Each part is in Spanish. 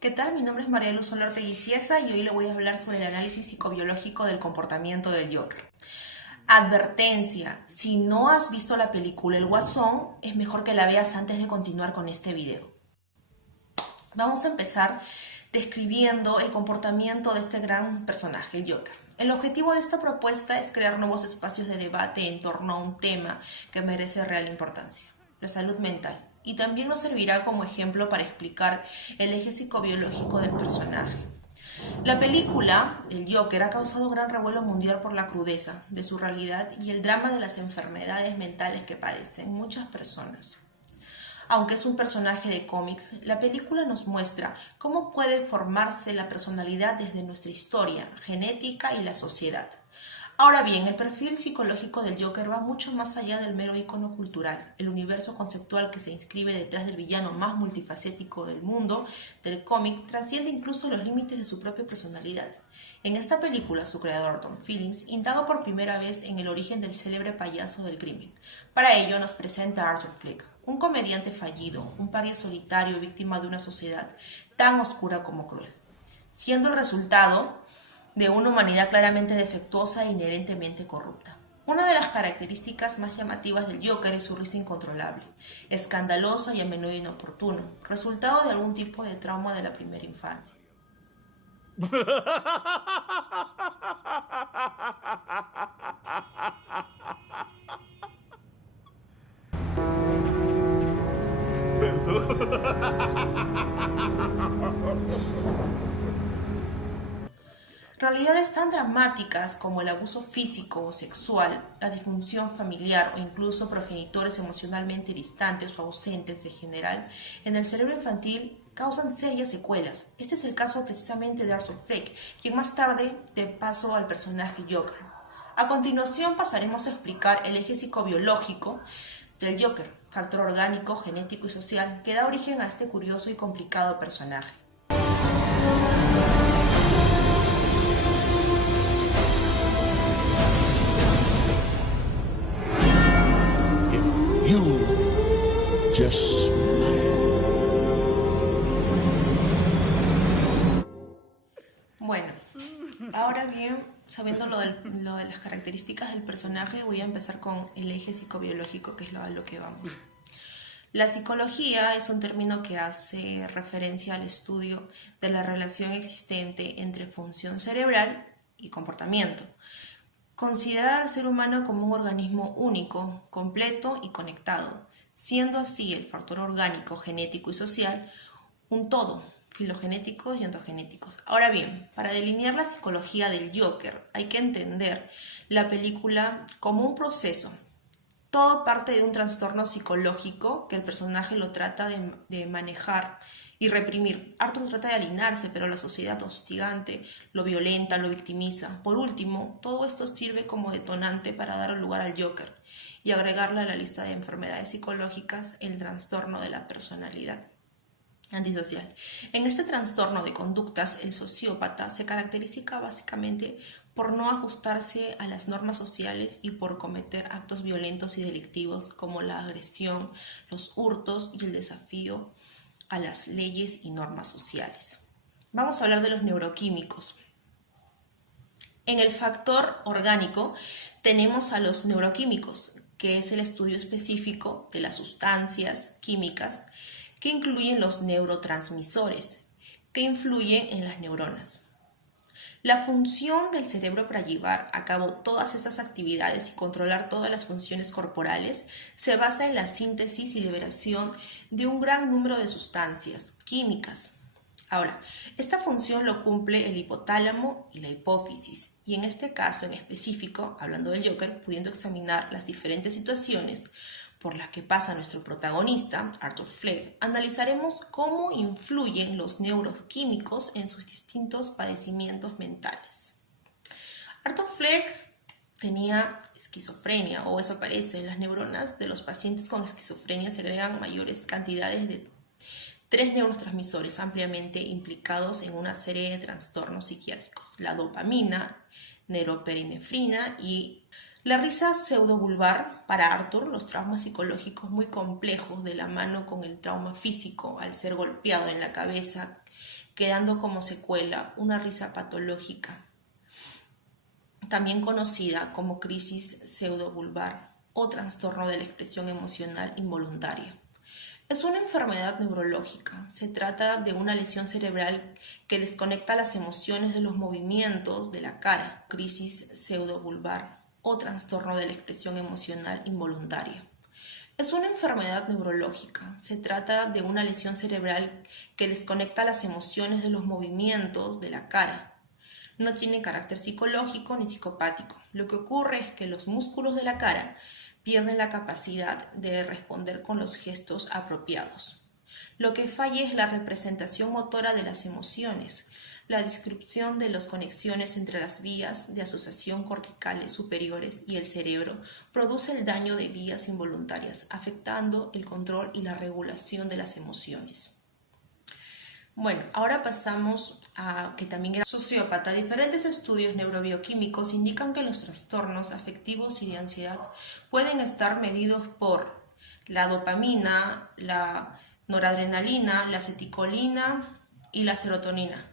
¿Qué tal? Mi nombre es María Luz Solarte Ciesa y hoy le voy a hablar sobre el análisis psicobiológico del comportamiento del Joker. Advertencia, si no has visto la película El Guasón, es mejor que la veas antes de continuar con este video. Vamos a empezar describiendo el comportamiento de este gran personaje, el Joker. El objetivo de esta propuesta es crear nuevos espacios de debate en torno a un tema que merece real importancia, la salud mental. Y también nos servirá como ejemplo para explicar el eje psicobiológico del personaje. La película, El Joker, ha causado gran revuelo mundial por la crudeza de su realidad y el drama de las enfermedades mentales que padecen muchas personas. Aunque es un personaje de cómics, la película nos muestra cómo puede formarse la personalidad desde nuestra historia, genética y la sociedad. Ahora bien, el perfil psicológico del Joker va mucho más allá del mero icono cultural. El universo conceptual que se inscribe detrás del villano más multifacético del mundo del cómic trasciende incluso los límites de su propia personalidad. En esta película, su creador, Todd Phillips, indaga por primera vez en el origen del célebre payaso del crimen. Para ello nos presenta a Arthur Fleck, un comediante fallido, un paria solitario víctima de una sociedad tan oscura como cruel, siendo el resultado de una humanidad claramente defectuosa e inherentemente corrupta. Una de las características más llamativas del Joker es su risa incontrolable, escandalosa y a menudo inoportuna, resultado de algún tipo de trauma de la primera infancia. Realidades tan dramáticas como el abuso físico o sexual, la disfunción familiar o incluso progenitores emocionalmente distantes o ausentes en general, en el cerebro infantil causan serias secuelas. Este es el caso precisamente de Arthur Fleck, quien más tarde dio paso al personaje Joker. A continuación pasaremos a explicar el eje psicobiológico del Joker, factor orgánico, genético y social que da origen a este curioso y complicado personaje. You just smile. Bueno, ahora bien, sabiendo lo de las características del personaje, voy a empezar con el eje psicobiológico, que es a lo que vamos. La psicología es un término que hace referencia al estudio de la relación existente entre función cerebral y comportamiento. Considerar al ser humano como un organismo único, completo y conectado, siendo así el factor orgánico, genético y social un todo, filogenéticos y ontogenéticos. Ahora bien, para delinear la psicología del Joker hay que entender la película como un proceso. Todo parte de un trastorno psicológico que el personaje lo trata de manejar y reprimir. Arthur trata de alinearse, pero la sociedad hostigante lo violenta, lo victimiza. Por último, todo esto sirve como detonante para dar lugar al Joker y agregarle a la lista de enfermedades psicológicas el trastorno de la personalidad antisocial. En este trastorno de conductas, el sociópata se caracteriza básicamente por no ajustarse a las normas sociales y por cometer actos violentos y delictivos como la agresión, los hurtos y el desafío a las leyes y normas sociales. Vamos a hablar de los neuroquímicos. En el factor orgánico tenemos a los neuroquímicos, que es el estudio específico de las sustancias químicas que incluyen los neurotransmisores, que influyen en las neuronas. La función del cerebro para llevar a cabo todas estas actividades y controlar todas las funciones corporales se basa en la síntesis y liberación de un gran número de sustancias químicas. Ahora, esta función lo cumple el hipotálamo y la hipófisis, y en este caso en específico, hablando del Joker, pudiendo examinar las diferentes situaciones por las que pasa nuestro protagonista, Arthur Fleck, analizaremos cómo influyen los neuroquímicos en sus distintos padecimientos mentales. Arthur Fleck tenía esquizofrenia, o eso parece. Las neuronas de los pacientes con esquizofrenia segregan mayores cantidades de 3 neurotransmisores ampliamente implicados en una serie de trastornos psiquiátricos: la dopamina, neuroperinefrina y la risa pseudovulvar. Para Arthur, los traumas psicológicos muy complejos de la mano con el trauma físico al ser golpeado en la cabeza quedando como secuela una risa patológica, también conocida como crisis pseudovulvar o trastorno de la expresión emocional involuntaria. Es una enfermedad neurológica. Se trata de una lesión cerebral que desconecta las emociones de los movimientos de la cara, crisis pseudovulvar o trastorno de la expresión emocional involuntaria. Es una enfermedad neurológica. Se trata de una lesión cerebral que desconecta las emociones de los movimientos de la cara. No tiene carácter psicológico ni psicopático. Lo que ocurre es que los músculos de la cara pierden la capacidad de responder con los gestos apropiados. Lo que falla es la representación motora de las emociones, la descripción de las conexiones entre las vías de asociación corticales superiores y el cerebro produce el daño de vías involuntarias, afectando el control y la regulación de las emociones. Bueno, ahora pasamos a que también era sociópata. Diferentes estudios neurobioquímicos indican que los trastornos afectivos y de ansiedad pueden estar medidos por la dopamina, la noradrenalina, la acetilcolina y la serotonina.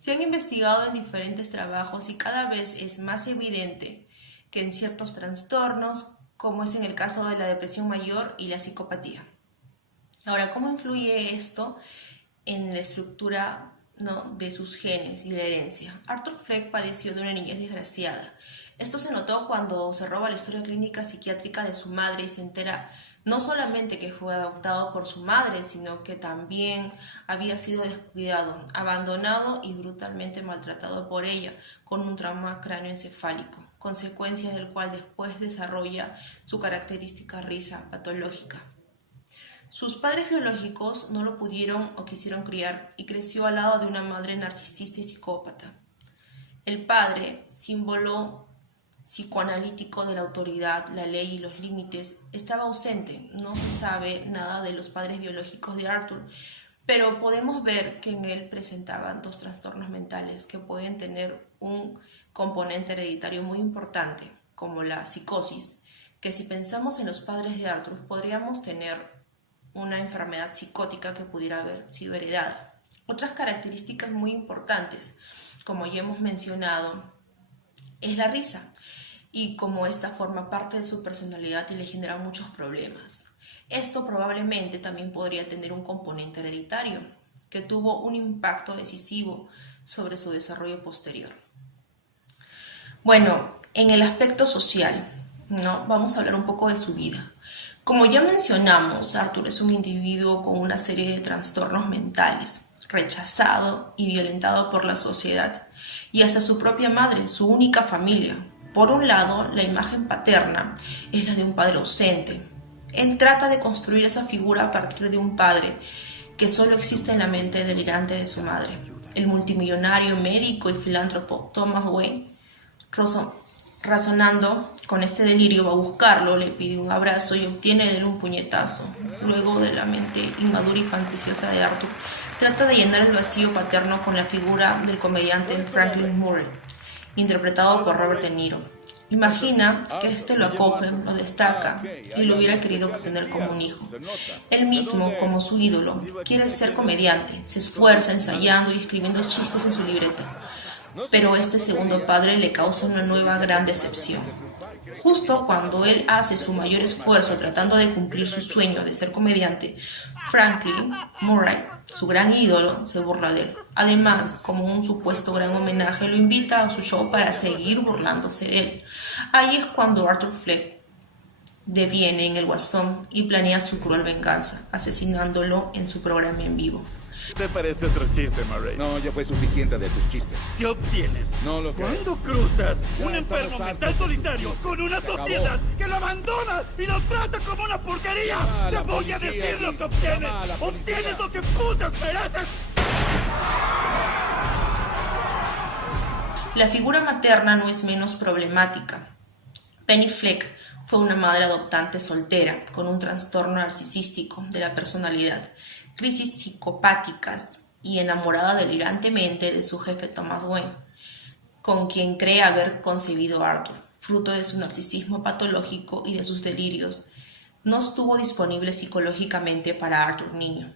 Se han investigado en diferentes trabajos y cada vez es más evidente que en ciertos trastornos, como es en el caso de la depresión mayor y la psicopatía. Ahora, ¿cómo influye esto en la estructura, ¿no?, de sus genes y de la herencia? Arthur Fleck padeció de una niñez desgraciada. Esto se notó cuando se roba la historia clínica psiquiátrica de su madre y se entera no solamente que fue adoptado por su madre, sino que también había sido descuidado, abandonado y brutalmente maltratado por ella, con un trauma cráneoencefálico, consecuencia del cual después desarrolla su característica risa patológica. Sus padres biológicos no lo pudieron o quisieron criar y creció al lado de una madre narcisista y psicópata. El padre, símbolo psicoanalítico de la autoridad, la ley y los límites, estaba ausente. No se sabe nada de los padres biológicos de Arthur, pero podemos ver que en él presentaban dos trastornos mentales que pueden tener un componente hereditario muy importante, como la psicosis, que si pensamos en los padres de Arthur podríamos tener una enfermedad psicótica que pudiera haber sido heredada. Otras características muy importantes, como ya hemos mencionado, es la risa, y como esta forma parte de su personalidad y le genera muchos problemas. Esto probablemente también podría tener un componente hereditario, que tuvo un impacto decisivo sobre su desarrollo posterior. Bueno, en el aspecto social, ¿no?, vamos a hablar un poco de su vida. Como ya mencionamos, Arthur es un individuo con una serie de trastornos mentales, rechazado y violentado por la sociedad y hasta su propia madre, su única familia. Por un lado, la imagen paterna es la de un padre ausente. Él trata de construir esa figura a partir de un padre que solo existe en la mente delirante de su madre. El multimillonario médico y filántropo Thomas Wayne, razonando con este delirio, va a buscarlo, le pide un abrazo y obtiene de él un puñetazo. Luego, de la mente inmadura y fantasiosa de Arthur, trata de llenar el vacío paterno con la figura del comediante Franklin Murray, interpretado por Robert De Niro. Imagina que este lo acoge, lo destaca y lo hubiera querido tener como un hijo. Él mismo, como su ídolo, quiere ser comediante, se esfuerza ensayando y escribiendo chistes en su libreta. Pero este segundo padre le causa una nueva gran decepción. Justo cuando él hace su mayor esfuerzo tratando de cumplir su sueño de ser comediante, Franklin Murray, su gran ídolo, se burla de él. Además, como un supuesto gran homenaje, lo invita a su show para seguir burlándose de él. Ahí es cuando Arthur Fleck deviene en el Guasón y planea su cruel venganza, asesinándolo en su programa en vivo. ¿Te parece otro chiste, Murray? No, ya fue suficiente de tus chistes. ¿Qué obtienes? No lo creo. ¿Cuándo cruzas Ya un estamos enfermo hartos mental de tus solitario chistes. con una Se acabó. sociedad que lo abandona y lo trata como una porquería? Ah, Te la voy a policía, decir sí. lo que obtienes. Llama a la policía. Obtienes lo que putas mereces. La figura materna no es menos problemática. Penny Fleck fue una madre adoptante soltera con un trastorno narcisístico de la personalidad, crisis psicopáticas y enamorada delirantemente de su jefe Thomas Wayne, con quien cree haber concebido a Arthur, fruto de su narcisismo patológico y de sus delirios. No estuvo disponible psicológicamente para Arthur niño,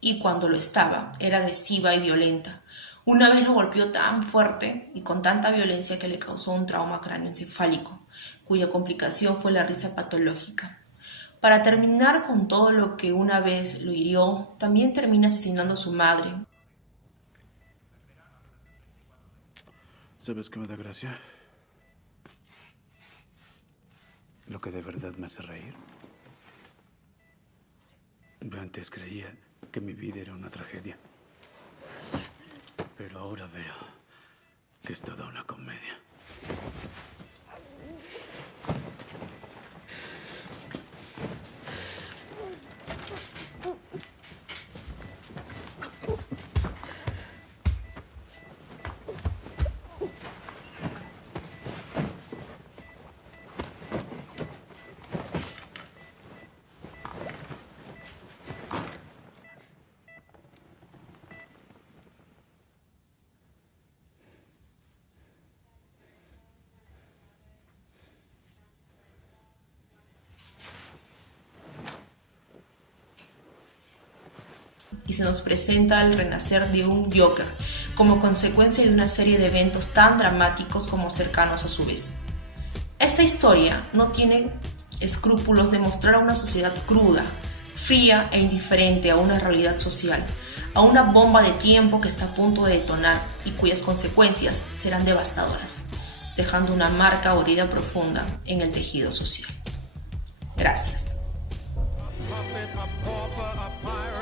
y cuando lo estaba, era agresiva y violenta. Una vez lo golpeó tan fuerte y con tanta violencia que le causó un trauma cráneoencefálico, cuya complicación fue la risa patológica. Para terminar con todo lo que una vez lo hirió, también termina asesinando a su madre. ¿Sabes qué me da gracia? Lo que de verdad me hace reír. Yo antes creía que mi vida era una tragedia. Pero ahora veo que es toda una comedia. Y se nos presenta el renacer de un Joker como consecuencia de una serie de eventos tan dramáticos como cercanos a su vez. Esta historia no tiene escrúpulos de mostrar a una sociedad cruda, fría e indiferente a una realidad social, a una bomba de tiempo que está a punto de detonar y cuyas consecuencias serán devastadoras, dejando una marca o herida profunda en el tejido social. Gracias. A puppet, a pauper, a pirate.